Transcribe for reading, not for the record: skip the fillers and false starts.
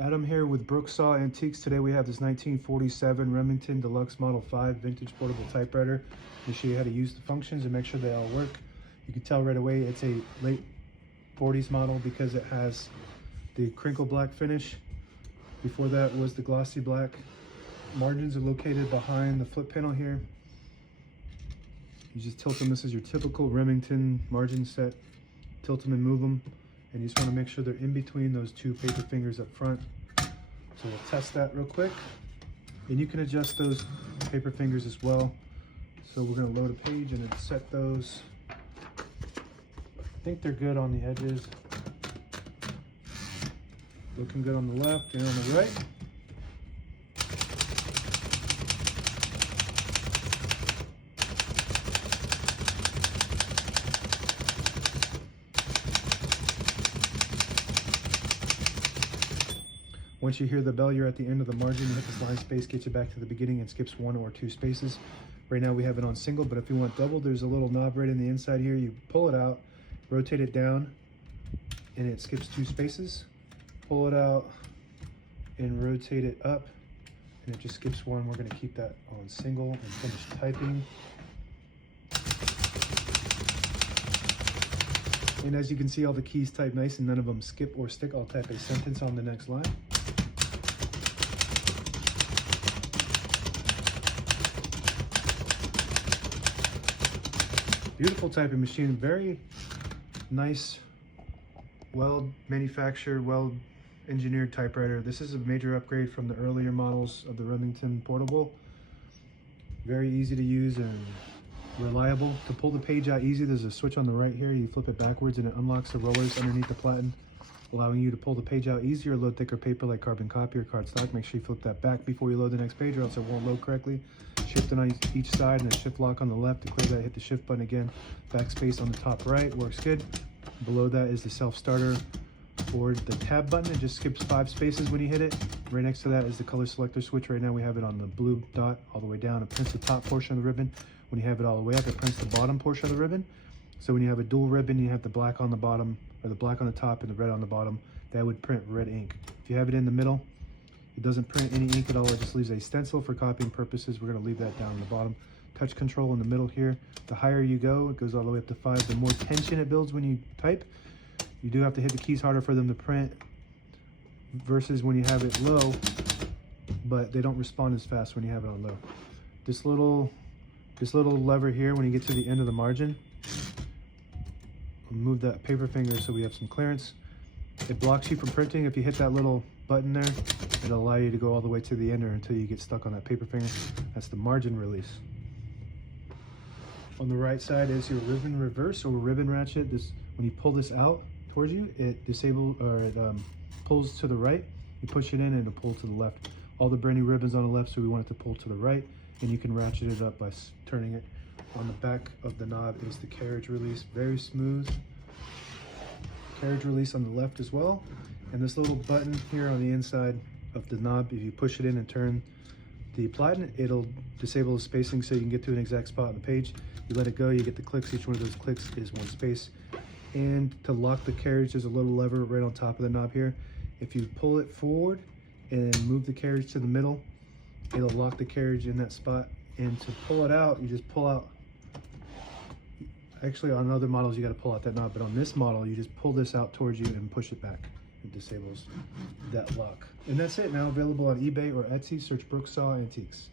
Adam here with Brooksaw Antiques. Today we have this 1947 Remington De Luxe Model 5 vintage portable typewriter to show you how to use the functions and make sure they all work. You can tell right away it's a late 40s model because it has the crinkle black finish. Before that was the glossy black. Margins are located behind the flip panel here. You just tilt them. This is your typical Remington margin set. Tilt them and move them. And you just want to make sure they're in between those two paper fingers up front. So we'll test that real quick. And you can adjust those paper fingers as well. So we're going to load a page and then set those. I think they're good on the edges. Looking good on the left and on the right. Once you hear the bell, you're at the end of the margin. You hit the line space, gets you back to the beginning, and skips 1 or 2 spaces. Right now we have it on single, but if you want double, there's a little knob right in the inside here. You pull it out, rotate it down, and it skips 2 spaces. Pull it out and rotate it up, and it just skips 1. We're going to keep that on single and finish typing. And as you can see, all the keys type nice and none of them skip or stick. I'll type a sentence on the next line. Beautiful typing machine, very nice, well manufactured, well engineered typewriter. This is a major upgrade from the earlier models of the Remington Portable. Very easy to use and reliable. To pull the page out easy, there's a switch on the right here. You flip it backwards and it unlocks the rollers underneath the platen, allowing you to pull the page out easier, load thicker paper like carbon copy or cardstock. Make sure you flip that back before you load the next page or else it won't load correctly. Shift on each side and a shift lock on the left. To clear that, hit the shift button again. Backspace on the top right, works good. Below that is the self-starter or the tab button. It just skips 5 spaces when you hit it. Right next to that is the color selector switch. Right now we have it on the blue dot all the way down. It prints the top portion of the ribbon. When you have it all the way up, it prints the bottom portion of the ribbon. So when you have a dual ribbon, you have the black on the bottom, or the black on the top and the red on the bottom. That would print red ink. If you have it in the middle, it doesn't print any ink at all. It just leaves a stencil for copying purposes. We're going to leave that down in the bottom. Touch control in the middle here. The higher you go, it goes all the way up to 5. The more tension it builds when you type. You do have to hit the keys harder for them to print versus when you have it low, but they don't respond as fast when you have it on low. This little lever here, when you get to the end of the margin, move that paper finger so we have some clearance. It blocks you from printing. If you hit that little button there, it'll allow you to go all the way to the end or until you get stuck on that paper finger. That's the margin release. On the right side is your ribbon reverse or ribbon ratchet. This, when you pull this out towards you, it pulls to the right. You push it in and it'll pull to the left. All the brand new ribbons on the left, so we want it to pull to the right, and you can ratchet it up by turning it. On the back of the knob is the carriage release, very smooth. Carriage release on the left as well. And this little button here on the inside of the knob, if you push it in and turn the platen, it'll disable the spacing so you can get to an exact spot on the page. You let it go, you get the clicks. Each one of those clicks is 1 space. And to lock the carriage, there's a little lever right on top of the knob here. If you pull it forward and move the carriage to the middle, it'll lock the carriage in that spot. And to pull it out, you just pull out. Actually, on other models, you got to pull out that knob, but on this model, you just pull this out towards you and push it back. It disables that lock. And that's it. Now available on eBay or Etsy. Search Brooksaw Antiques.